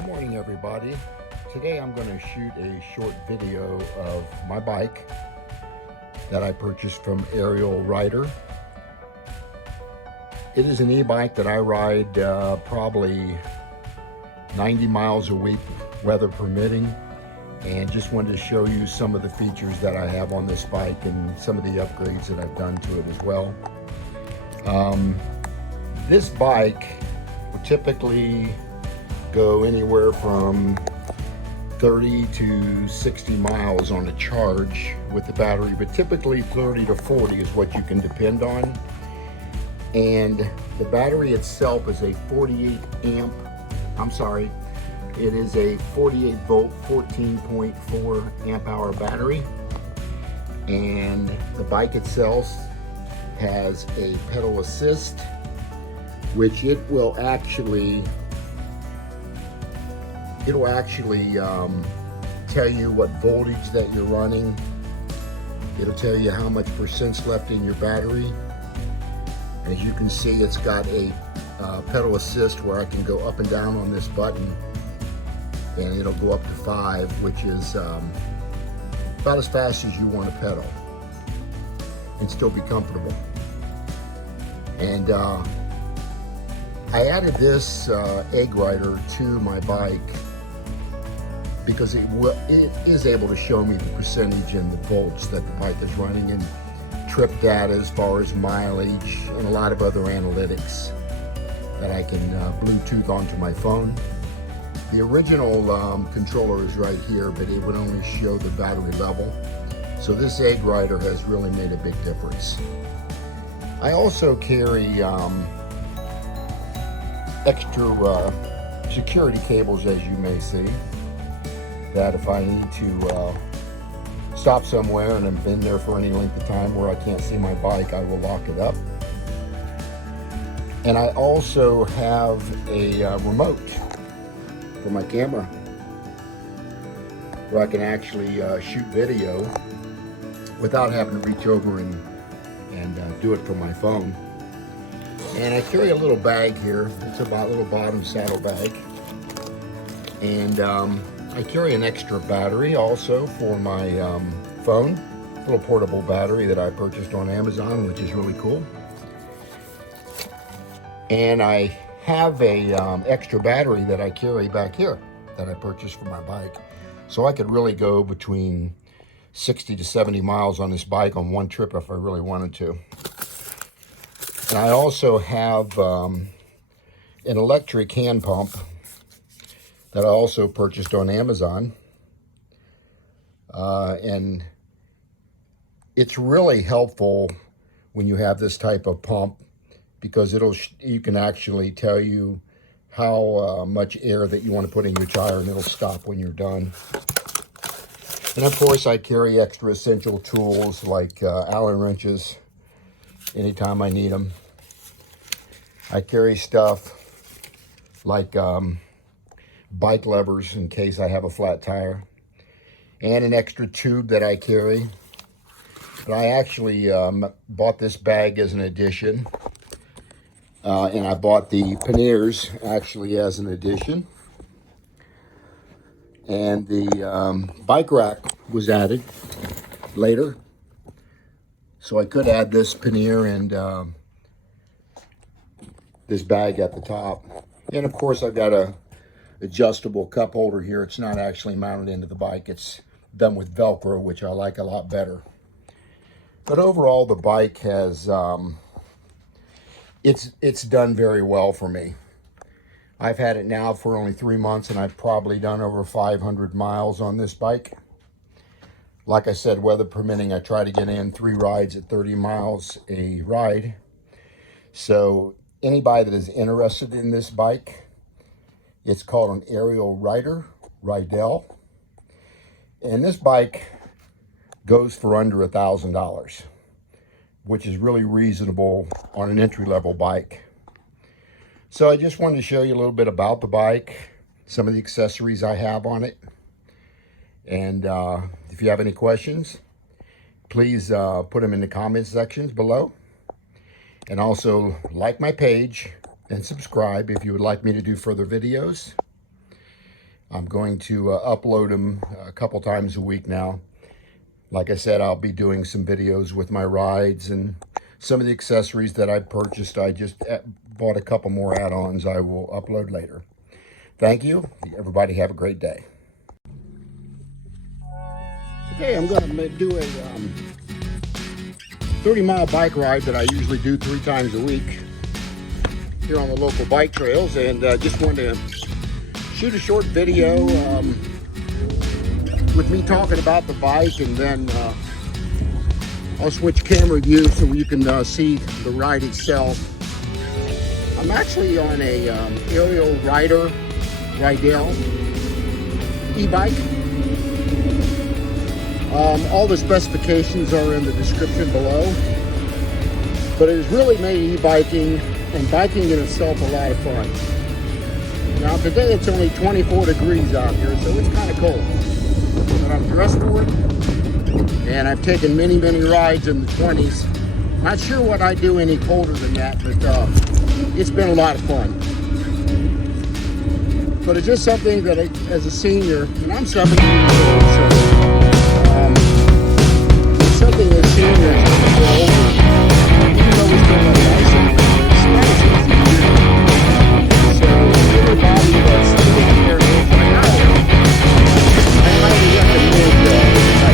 Good morning, everybody. Today I'm going to shoot a short video of my bike that I purchased from Rideal. It is an e-bike that I ride probably 90 miles a week, weather permitting, and just wanted to show you some of the features that I have on this bike and some of the upgrades that I've done to it as well. This bike will typically go anywhere from 30 to 60 miles on a charge with the battery, but typically 30 to 40 is what you can depend on. And the battery itself is a 48 volt 14.4 amp hour battery, and the bike itself has a pedal assist, which it'll actually tell you what voltage that you're running. It'll tell you how much percent's left in your battery. As you can see, it's got a pedal assist where I can go up and down on this button, and it'll go up to 5, which is about as fast as you want to pedal and still be comfortable. And I added this egg rider to my bike because it is able to show me the percentage and the volts that the bike is running, and trip data as far as mileage and a lot of other analytics that I can Bluetooth onto my phone. The original controller is right here, but it would only show the battery level. So this egg rider has really made a big difference. I also carry extra security cables, as you may see, that if I need to stop somewhere and I've been there for any length of time where I can't see my bike, I will lock it up. And I also have a remote for my camera where I can actually shoot video without having to reach over and do it from my phone. And I carry a little bag here. It's about a little bottom saddle bag. And I carry an extra battery also for my phone, a little portable battery that I purchased on Amazon, which is really cool. And I have a extra battery that I carry back here that I purchased for my bike. So I could really go between 60 to 70 miles on this bike on one trip if I really wanted to. And I also have an electric hand pump that I also purchased on Amazon. And it's really helpful when you have this type of pump, because you can actually tell you how much air that you want to put in your tire, and it'll stop when you're done. And of course, I carry extra essential tools like Allen wrenches anytime I need them. I carry stuff like bike levers in case I have a flat tire, and an extra tube that I carry. But I actually bought this bag as an addition, and I bought the panniers actually as an addition. And the bike rack was added later, so I could add this pannier and this bag at the top. And of course, I've got a adjustable cup holder here. It's not actually mounted into the bike. It's done with Velcro, which I like a lot better. But overall, the bike has it's done very well for me. I've had it now for only 3 months, and I've probably done over 500 miles on this bike. Like I said, weather permitting, I try to get in 3 rides at 30 miles a ride. So anybody that is interested in this bike, it's called an aerial rider, Rideal. And this bike goes for under $1,000, which is really reasonable on an entry-level bike. So I just wanted to show you a little bit about the bike, some of the accessories I have on it. And if you have any questions, please put them in the comment sections below. And also like my page and subscribe if you would like me to do further videos. I'm going to upload them a couple times a week now. Like I said, I'll be doing some videos with my rides and some of the accessories that I purchased. I just bought a couple more add-ons I will upload later. Thank you. Everybody have a great day. Okay, I'm going to do a 30-mile bike ride that I usually do 3 times a week here on the local bike trails, and just wanted to shoot a short video with me talking about the bike, and then I'll switch camera view so you can see the ride itself. I'm actually on a aerial rider, Rideal e-bike. All the specifications are in the description below, but it has really made e-biking and biking in itself a lot of fun. Now today it's only 24 degrees out here, so it's kind of cold, but I'm dressed for it, and I've taken many rides in the 20s. Not sure what I'd do any colder than that, but it's been a lot of fun. But it's just something that as a senior, and I'm 70 years old, so it's something that seniors get older, even though we still have license, it's not as easy to do. So everybody that's living here like I am, I highly recommend exercise.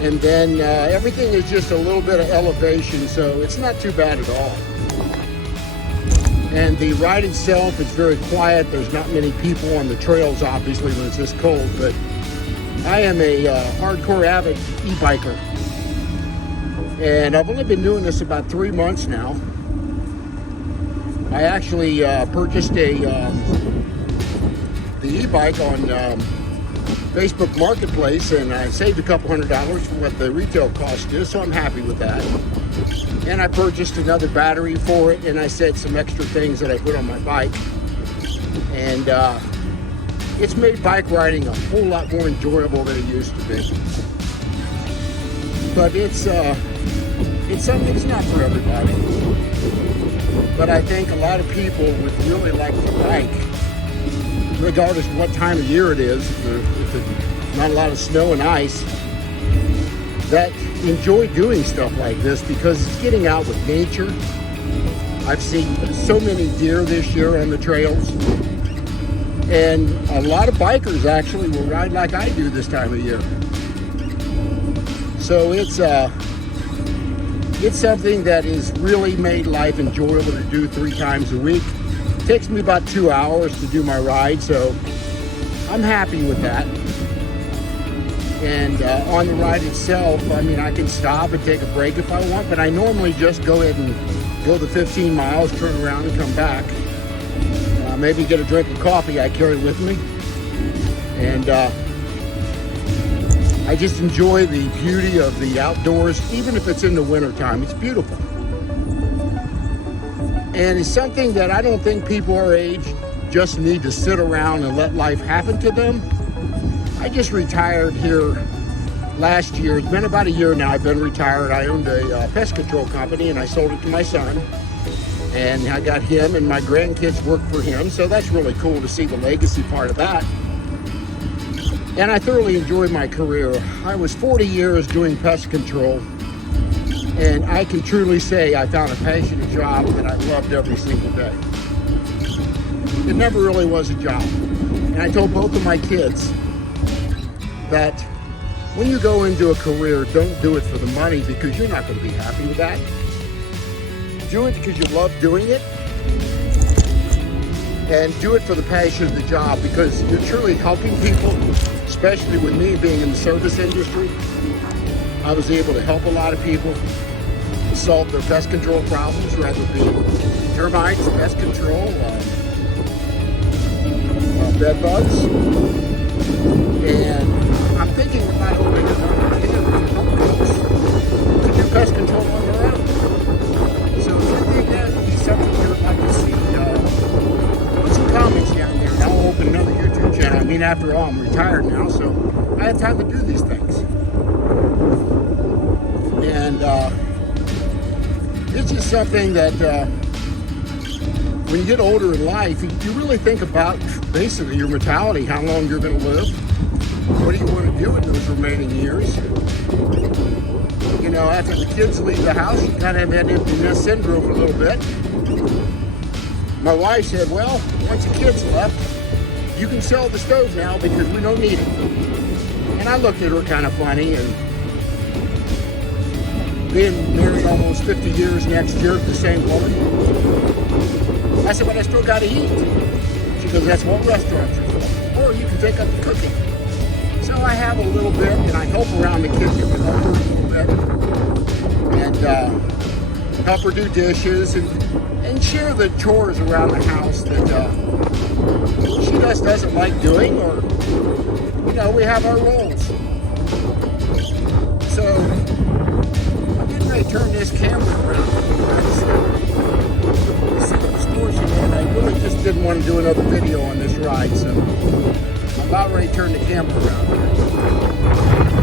And then everything is just a little bit of elevation, so it's not too bad at all. And the ride itself is very quiet. There's not many people on the trails, obviously, when it's this cold, but I am a hardcore avid e-biker. And I've only been doing this about 3 months now. I actually purchased the e-bike on Facebook Marketplace, and I saved a couple $100 for what the retail cost is, so I'm happy with that. And I purchased another battery for it, and I set some extra things that I put on my bike. And it's made bike riding a whole lot more enjoyable than it used to be. But it's something that's not for everybody. But I think a lot of people would really like to bike, regardless of what time of year it is, if there's not a lot of snow and ice, that enjoy doing stuff like this because it's getting out with nature. I've seen so many deer this year on the trails, and a lot of bikers actually will ride like I do this time of year. So it's something that has really made life enjoyable to do 3 times a week. It takes me about 2 hours to do my ride, so I'm happy with that. And on the ride itself, I mean, I can stop and take a break if I want, but I normally just go ahead and go the 15 miles, turn around and come back. Maybe get a drink of coffee I carry with me. And I just enjoy the beauty of the outdoors, even if it's in the wintertime. It's beautiful. And it's something that I don't think people our age just need to sit around and let life happen to them. I just retired here last year. It's been about a year now I've been retired. I owned a pest control company, and I sold it to my son. And I got him, and my grandkids work for him, so that's really cool to see the legacy part of that. And I thoroughly enjoyed my career. I was 40 years doing pest control, and I can truly say I found a passionate job that I loved every single day. It never really was a job. And I told both of my kids that when you go into a career, don't do it for the money, because you're not going to be happy with that. Do it because you love doing it, and do it for the passion of the job, because you're truly helping people, especially with me being in the service industry. I was able to help a lot of people solve their pest control problems, whether it be termites, pest control, bed bugs. And I'm thinking about opening another companies to do pest control on their own. So if you think that would be something you would like to see, put some comments down there, and I'll open another YouTube channel. I mean, after all, I'm retired now, so I have time to do these things. And it's just something that when you get older in life, you really think about basically your mortality, how long you're going to live. What do you want to do in those remaining years? You know, after the kids leave the house, you kind of have that empty nest syndrome a little bit. My wife said, well, once the kids left, you can sell the stove now because we don't need it. And I looked at her kind of funny, and being married almost 50 years next year to the same woman, I said, but I still got to eat. She goes, that's what restaurants are for. Or you can take up the cooking. So I have a little bit, and I help around the kitchen with her a little bit, and help her do dishes, and share the chores around the house that she just doesn't like doing, or, you know, we have our roles. So I'm getting ready to turn this camera around. I really just didn't want to do another video on this ride, so I'm about ready to turn the camera around here.